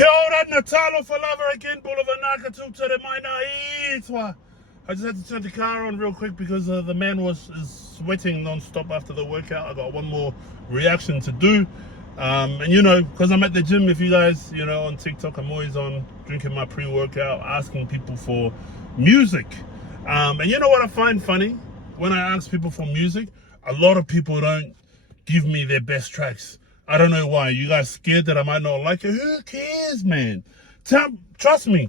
Kia ora, Natalo for lover again, Boulevard Nakatu to the Maina. I just had to turn the car on real quick because the man is sweating non-stop after the workout. I got one more reaction to do. And you know, because I'm at the gym, if you guys, you know, on TikTok, I'm always on drinking my pre-workout, asking people for music. And you know what I find funny? When I ask people for music, a lot of people don't give me their best tracks. I don't know why. You guys scared that I might not like it? Who cares, man? Trust me.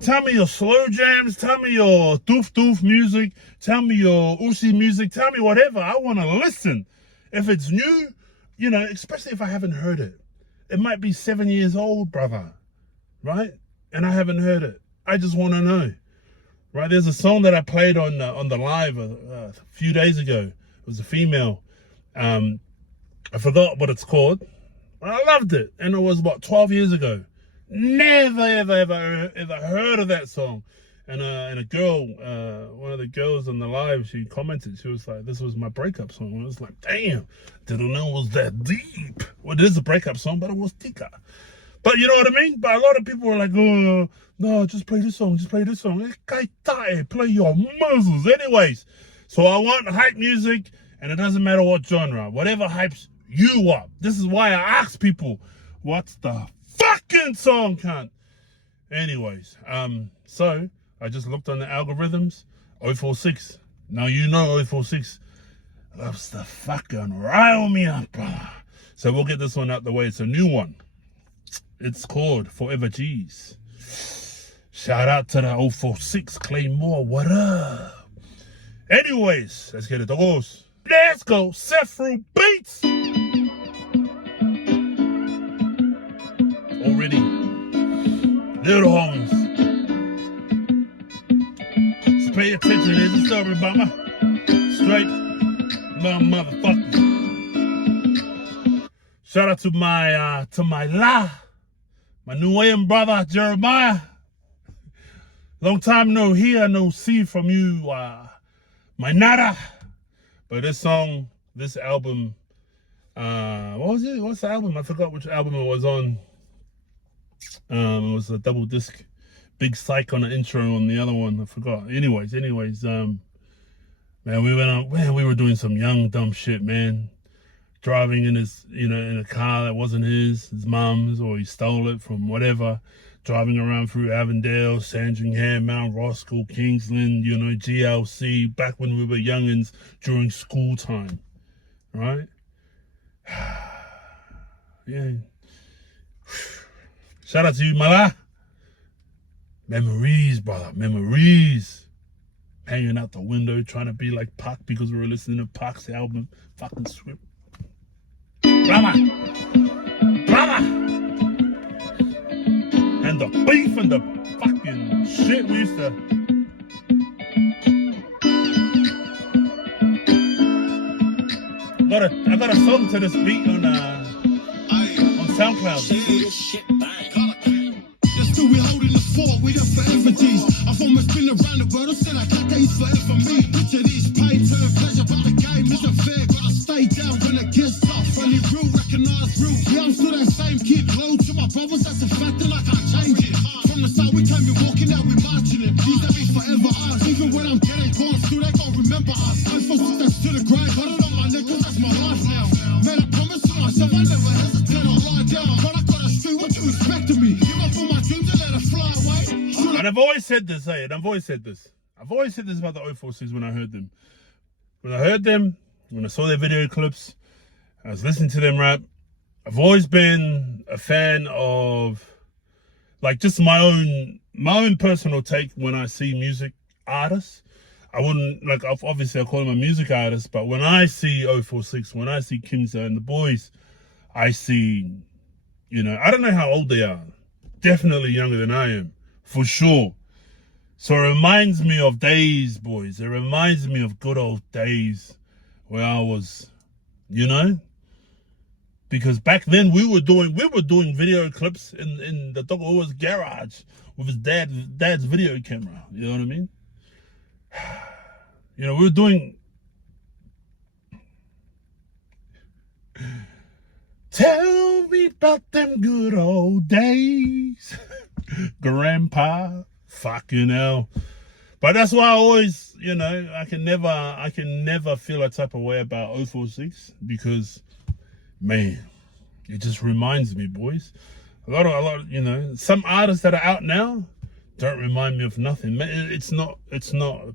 Tell me your slow jams. Tell me your doof music. Tell me your Uzi music. Tell me whatever. I want to listen. If it's new, you know, especially if I haven't heard it. It might be 7 years old, brother. Right? And I haven't heard it. I just want to know. Right? There's a song that I played on the live a few days ago. It was a female. I forgot what it's called. I loved it. And it was about 12 years ago. Never, ever heard of that song. And a girl, one of the girls on the live, she commented. She was like, this was my breakup song. And I was like, damn, didn't know it was that deep. Well, it is a breakup song, but it was tika. But you know what I mean? But a lot of people were like, oh, no, just play this song. Just play this song. Play your muzzles. Anyways, so I want hype music, and it doesn't matter what genre. Whatever hypes you up. This is why I ask people, what's the fucking song, cunt? Anyways, so I just looked on the algorithms. 046. Now you know 046 loves to fucking rile me up, brother. So we'll get this one out the way. It's a new one. It's called Forever G's. Shout out to the 046 Claymore. What up? Anyways, let's get it. Goes. Let's go. Set through beats. Already. Little homies. Just pay attention. There's a story about my straight motherfuckers. Shout out to my my New England brother Jeremiah. Long time no hear, no see from you, my nada. But this song, this album, what was it? What's the album? I forgot which album it was on. It was a double disc, Big Psych on the intro on the other one. I forgot. Anyways, man, we were doing some young dumb shit, man. Driving in his, in a car that wasn't his mom's, or he stole it from whatever. Driving around through Avondale, Sandringham, Mount Roscoe, Kingsland, GLC, back when we were youngins during school time, right? Yeah. Shout out to you, Mala. Memories, brother, memories. Hanging out the window, trying to be like Pac because we were listening to Pac's album, fucking Swift. Brother. And the beef and the fucking shit we used to. I got a song to this beat on SoundCloud. Still we holding the fort, we the forever G's. I've almost been around the world, I said I can't days forever me. Picture these pay turn pleasure, but the game isn't fair. Gotta stay down when it gets tough. Funny real, recognize real. Yeah, I'm still that same kid, low to my brothers, that's a fact, and I can't change it. From the start we came, we walking out, we marching it. These that be forever us. Even when I'm getting gone, still they gon' remember us. I'm focused, that's to the grind, got it on my neck, cause that's my life now. Man, I promise to myself, I never hesitate or lie down. But I got a street, what you expect of me? Give up on my dreams and let it fly away. And I've always said this, I've always said this about the 046 when I heard them. When I saw their video clips, I was listening to them rap. I've always been a fan of, like, just my own personal take when I see music artists. I wouldn't, like, obviously I call him a music artist, but when I see 046, when I see Kimza and the boys, I see, I don't know how old they are. Definitely younger than I am, for sure. So it reminds me of days, boys. It reminds me of good old days where I was, because back then we were doing video clips in the dog always garage with his dad's video camera. You know what I mean? We were doing. Tell me about them good old days. Grandpa, fucking hell. But that's why I always, you know, I can never feel a type of way about 046 because, man, it just reminds me, boys. A lot, you know, some artists that are out now don't remind me of nothing. It's not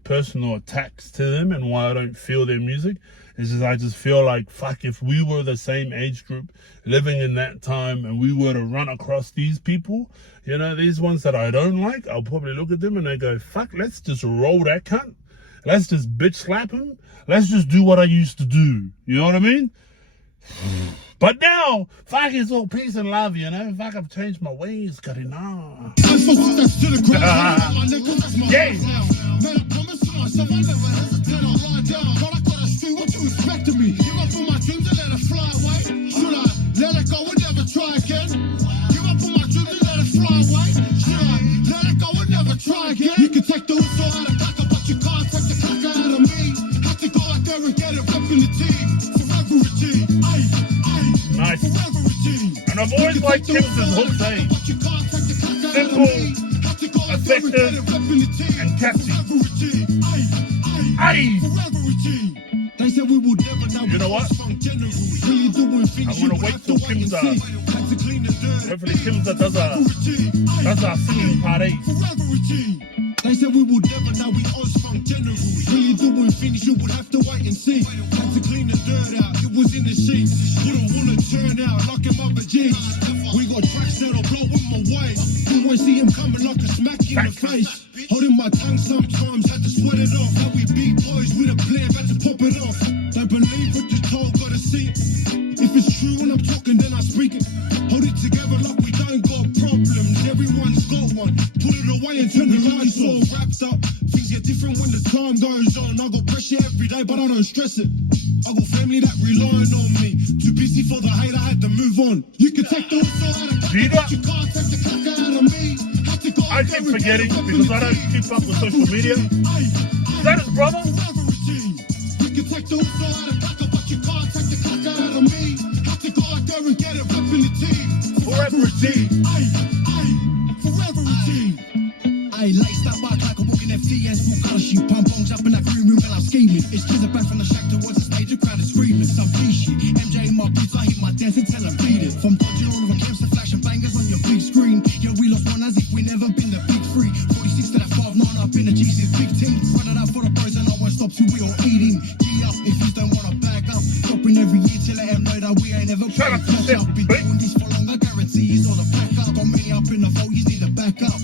personal attacks to them and why I don't feel their music. It's just I just feel like, fuck, if we were the same age group living in that time and we were to run across these people, you know, these ones that I don't like, I'll probably look at them and I go, fuck, let's just roll that cunt. Let's just bitch slap him. Let's just do what I used to do. You know what I mean? But now, fuck, it's all peace and love, you know? Fuck, I've changed my ways, Karina. Yeah. What you expect of me? Give up on my dreams and let it fly away. Should I let it go and never try again? Give up on my dreams and let it fly away. Should I let it go and never try again? You can take the whistle out of caca, but you can't take the caca out of me. Have to go out there and get it repping the team. Forever a team. Nice. Forever a team. And I've always liked Kim's whole thing. Simple, effective, and catchy. Aye. They said we would never know. You know what? I'm gonna wait till Kim's hopefully Kim's does a singing party. They said we would never know. We Oz-Funk generals. Really doing things you would have to wait and see. Had to clean the dirt out. It was in the sheets. Wouldn't wanna turn out like a mother G's. We got tracks that'll blow in my way. You won't see him coming like a smack in the face. Holding my tongue sometimes, had to sweat it off. Now we big boys with a plan, had to pop it off. Don't believe what you're told, gotta see it. If it's true when I'm talking, then I speak it. Hold it together like we don't got problems. Everyone's got one. Put it away and turn the lights all wrapped up. Things get different when the time goes on. I got pressure every day, but I don't stress it. I got family that relying on me. Too busy for the hate, I had to move on. You can take the whistle out of caca, but you can't take the caca out of me. I keep forgetting because I don't keep up with social media. Is that his brother? You can take the whistle out of caca, but you can't take the caca out of me. Have to go out there and get it repping the team. Forever a team. Forever a team. I laced up my like a walking FT and school color shoe. Pump bongs up in that green room while I'm scheming. It's kids back from the shack towards the stage, the crowd is screaming. Some fishy. MJ in my boots, I hit my dance and tell them beat it. From dodging all of the camps to flashing bangers on your big screen. Yeah, we lost one as if we never been the big three. 46 to that 5-9 up in the GC's big team. Running out for the boys and I won't stop till we all eating. G up if you don't wanna bag up. Dropping every year till let them know that we ain't ever playing catch up. Been doing this for long, I guarantee he's all the back up. Got many up in the vote, you need to back up.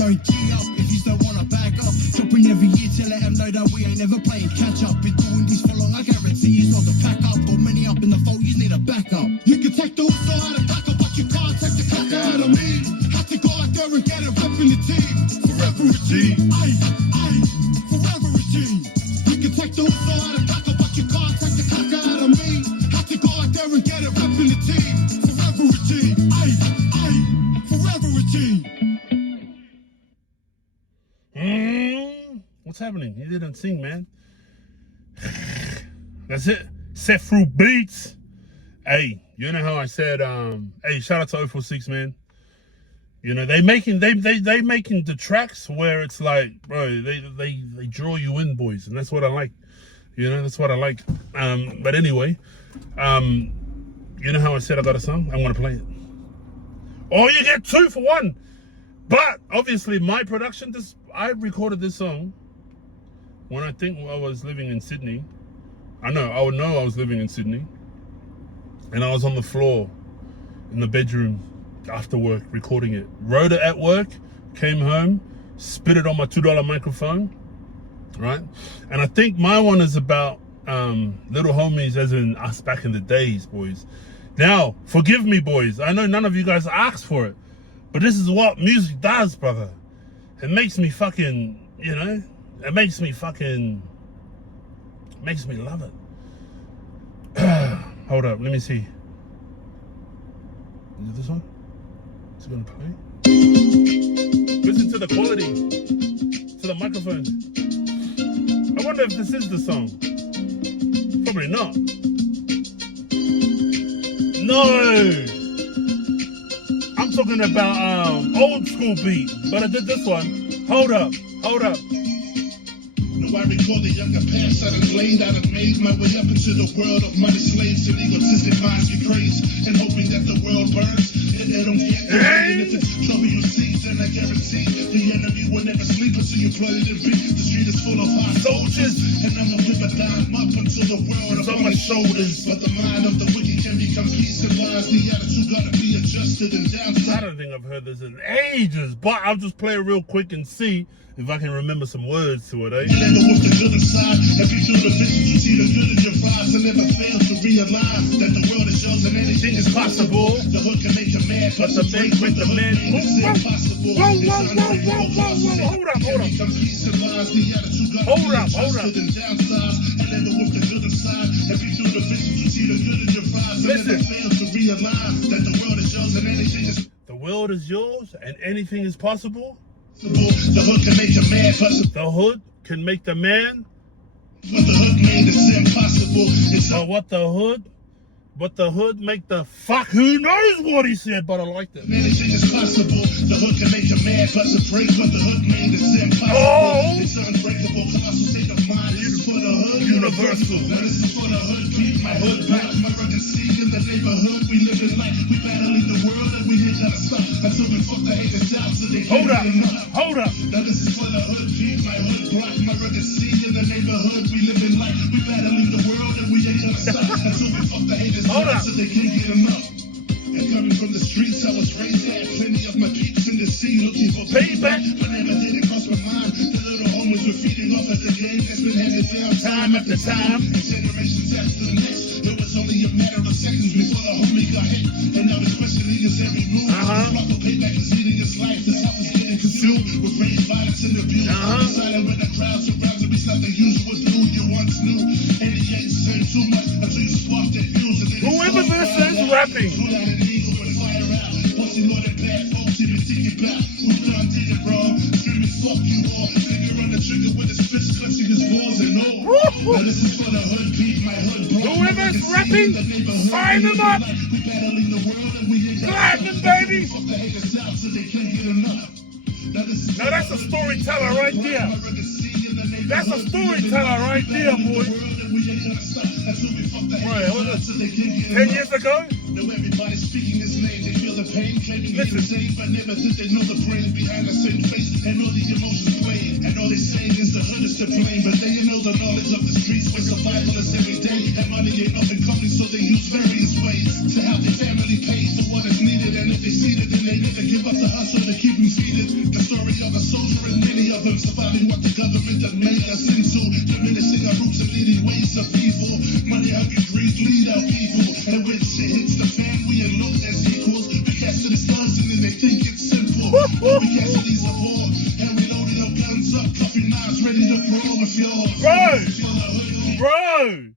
Don't G up if you don't wanna bag up. Dropping every year till let them know that we ain't ever playing catch up. Been doing this for long, I guarantee he's all the pack up. Got many up in the vote, you need to back up. You can take the whistle out of caca, but you can't take the caca out of me. Have to go out there and get it repping the team. Forever a team. Forever a team. You can take the whistle out of caca, but you can't take the caca out of me. Have to go out there and get it repping the team. Forever a team. Forever a team. What's happening? He didn't sing, man. That's it. Set through beats. Hey, you know how I said, hey, shout out to 046, man. You know, they making the tracks where it's like, bro, they draw you in, boys, and that's what I like. You know, that's what I like. But anyway, you know how I said I got a song? I'm gonna play it. Or you get 2 for 1. But obviously my production, I recorded this song when I think I was living in Sydney. I was living in Sydney. And I was on the floor in the bedroom after work recording it. Wrote it at work, came home, spit it on my $2 microphone, right? And I think my one is about little homies as in us back in the days, boys. Now, forgive me, boys. I know none of you guys asked for it. But this is what music does, brother. It makes me fucking, you know, it makes me love it. Hold up, let me see. Is it this one? Is it gonna play? Listen to the quality, to the microphone. I wonder if this is the song. Probably not. No! talking about old school beat, but I did this one. Hold up. No, I recall the younger past I done played. I done made my way up into the world of money slaves and egotistic minds be crazed and hoping that the world burns and they don't get it. If it's trouble you see, then I guarantee the enemy will never sleep until you play it in beat. The street is full of hot soldiers, and I'm gonna give a dime up until the world is on my shoulders. But the mind of the wicked can become peace and wise. The attitude gotta be adjusted and down. I don't think I've heard this in ages, but I'll just play it real quick and see if I can remember some words to it, eh? Never with the good inside. If you do the vision, you see the good in your eyes and never fail to realize that the world is yours and anything is possible. The hood can make you mad, but the break with the man is impossible. Hold up. And never with the good inside. If you do the vision, you see the good in your eyes and never fail to realize that the world is yours and anything is. The world is yours and anything is possible. The hood can make a man, The hood can make the man. What the hood made is impossible. But the hood make the fuck. Who knows what he said? But I liked it. Anything is possible. The hood can make a man bust a break, but the hood made is impossible. Oh! It's unbreakable. Colossal state of mind. This is for the hood. Universal. Now this is for the hood. Keep my hood back. My rugged seed in the neighborhood. We live in life. We battling the world and we ain't gonna stop until we fuck the haters down so they can't get enough. Hold up. Now this is for the hood. Keep my hood block. My rugged seed in the neighborhood. We live in life. We battling the world and we ain't gonna stop until we fuck the haters down so they can't get enough. And coming from the streets, I was raised at plenty of my peeps in the sea looking for payback, but never did it cross my mind. The little homies were feeding off at the game that's been handed down time after time, and generations after the next. It was only a matter of seconds before the homie got hit, and now he's questioning his every move. Proper payback is eating his life. His health is getting consumed with rage, violence, and abuse. Silent when the crowd surrounds him, it's not the usual dude you once knew, and he ain't saying too much until you spark that fuse. Whoever this is rapping. Whoever's rapping, sign them up. Platinum, baby. Now that's a storyteller right there. That's a storyteller right there, boy. Right, what was it? 10 years ago? Now everybody's speaking his name. They feel the pain, claiming he's insane, but never did they know the brain behind the same face and all the emotions played. And all they're saying is the hood is to blame, but they know the knowledge of the streets where survival is every day. And money ain't nothing coming, so they use various ways to have their family pay for what is needed. And if they see it, then they never give up the hustle to keep them seated. The story of a soldier and many of them surviving what the government has made us into, diminishing our roots and leading ways of evil. Money, hungry, greed lead our people, and when shit hits the fan, we are looked as equals. We catch to the stars and then they think it's simple. But we catch these of war, and we loaded our guns up, coffee knives ready to brawl with y'all. Bro,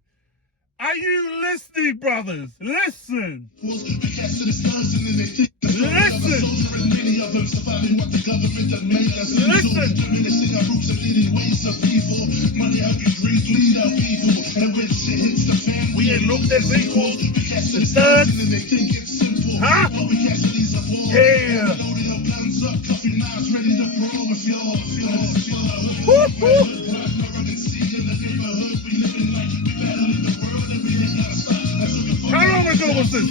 are you listening, brothers? Listen. We catch to the stars and then they think Listen. Many of them surviving what the government has made us into, diminishing our roots and leading ways of evil. Money, hungry, greed lead our people, and when shit hits the fan, we ain't looked as equals. We catch the stars and then they think it's simple. But we catch these of war. Yeah. Loading our guns up, coffee knives ready to brawl with y'all. How long ago was this?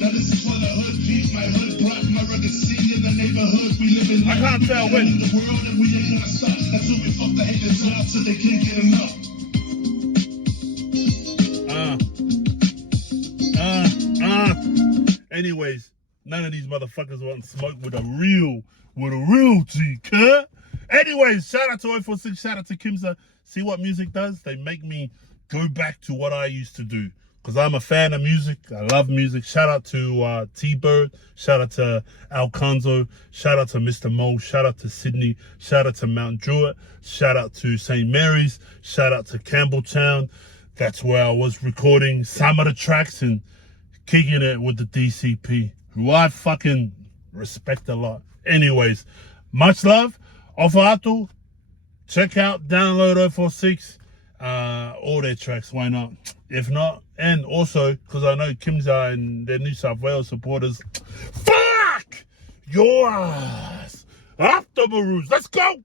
Now this is for the hood, beat my hood, block my rugged sea in the neighborhood. We live in I can't tell when. the world and we ain't gonna stop until we fuck the haters out so they can't get enough. Anyways, none of these motherfuckers want smoke with a real G, cut. Anyways, shout out to 046, shout out to Kimsa. See what music does? They make me go back to what I used to do. Because I'm a fan of music. I love music. Shout out to T-Bird. Shout out to Alconzo. Shout out to Mr. Mo. Shout out to Sydney. Shout out to Mount Druitt. Shout out to St. Mary's. Shout out to Campbelltown. That's where I was recording some of the tracks and kicking it with the DCP, who I fucking respect a lot. Anyways, much love. Ouaahh. Check out, download 046. All their tracks, why not? If not, And also, because I know Kimza and their New South Wales supporters, fuck your ass. Up the Maroons. Let's go.